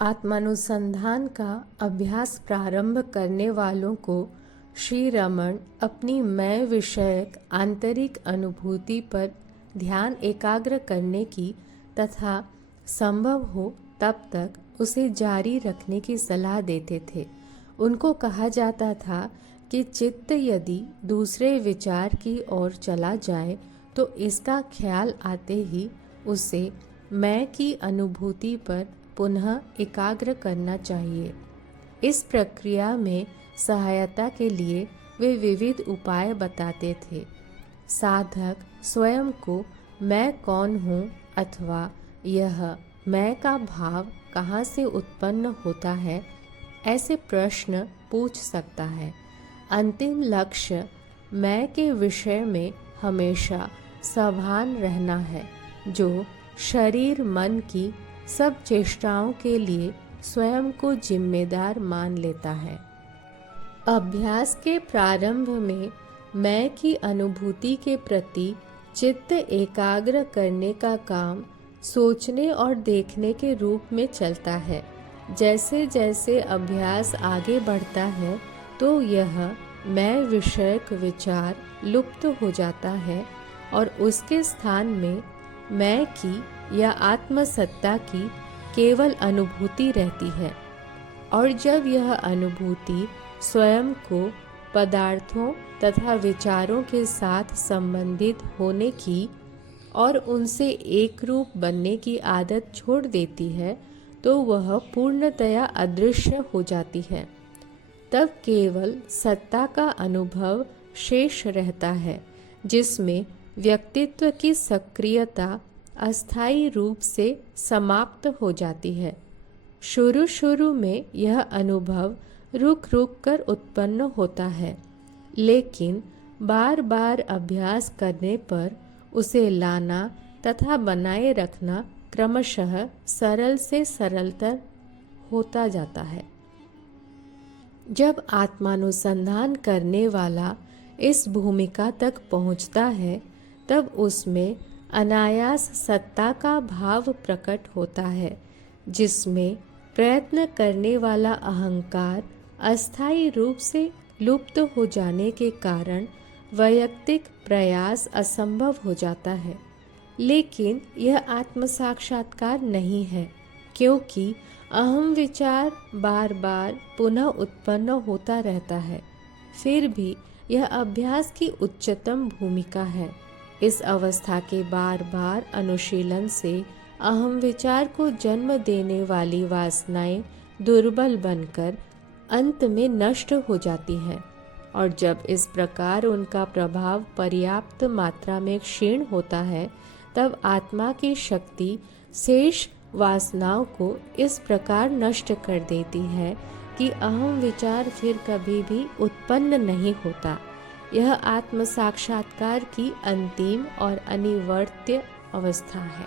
आत्मानुसंधान का अभ्यास प्रारंभ करने वालों को श्री रमण अपनी मैं विषयक आंतरिक अनुभूति पर ध्यान एकाग्र करने की तथा संभव हो तब तक उसे जारी रखने की सलाह देते थे। उनको कहा जाता था कि चित्त यदि दूसरे विचार की ओर चला जाए तो इसका ख्याल आते ही उसे मैं की अनुभूति पर पुनः एकाग्र करना चाहिए। इस प्रक्रिया में सहायता के लिए वे विविध उपाय बताते थे। साधक स्वयं को मैं कौन हूँ अथवा यह मैं का भाव कहाँ से उत्पन्न होता है, ऐसे प्रश्न पूछ सकता है। अंतिम लक्ष्य मैं के विषय में हमेशा सावधान रहना है, जो शरीर मन की सब चेष्टाओं के लिए स्वयं को जिम्मेदार मान लेता है। अभ्यास के प्रारंभ में मैं की अनुभूति के प्रति चित्त एकाग्र करने का काम सोचने और देखने के रूप में चलता है। जैसे जैसे अभ्यास आगे बढ़ता है तो यह मैं विषयक विचार लुप्त हो जाता है और उसके स्थान में मैं की या आत्मसत्ता की केवल अनुभूति रहती है। और जब यह अनुभूति स्वयं को पदार्थों तथा विचारों के साथ संबंधित होने की और उनसे एक रूप बनने की आदत छोड़ देती है तो वह पूर्णतया अदृश्य हो जाती है। तब केवल सत्ता का अनुभव शेष रहता है, जिसमें व्यक्तित्व की सक्रियता अस्थायी रूप से समाप्त हो जाती है। शुरू शुरू में यह अनुभव रुक रुक कर उत्पन्न होता है, लेकिन बार बार अभ्यास करने पर उसे लाना तथा बनाए रखना क्रमशः सरल से सरलतर होता जाता है। जब आत्मानुसंधान करने वाला इस भूमिका तक पहुंचता है तब उसमें अनायास सत्ता का भाव प्रकट होता है, जिसमें प्रयत्न करने वाला अहंकार अस्थायी रूप से लुप्त हो जाने के कारण वैयक्तिक प्रयास असंभव हो जाता है। लेकिन यह आत्म साक्षात्कार नहीं है, क्योंकि अहम विचार बार बार पुनः उत्पन्न होता रहता है। फिर भी यह अभ्यास की उच्चतम भूमिका है। इस अवस्था के बार बार अनुशीलन से अहम विचार को जन्म देने वाली वासनाएं दुर्बल बनकर अंत में नष्ट हो जाती हैं, और जब इस प्रकार उनका प्रभाव पर्याप्त मात्रा में क्षीण होता है तब आत्मा की शक्ति शेष वासनाओं को इस प्रकार नष्ट कर देती है कि अहम विचार फिर कभी भी उत्पन्न नहीं होता। यह आत्म साक्षात्कार की अंतिम और अनिवार्य अवस्था है।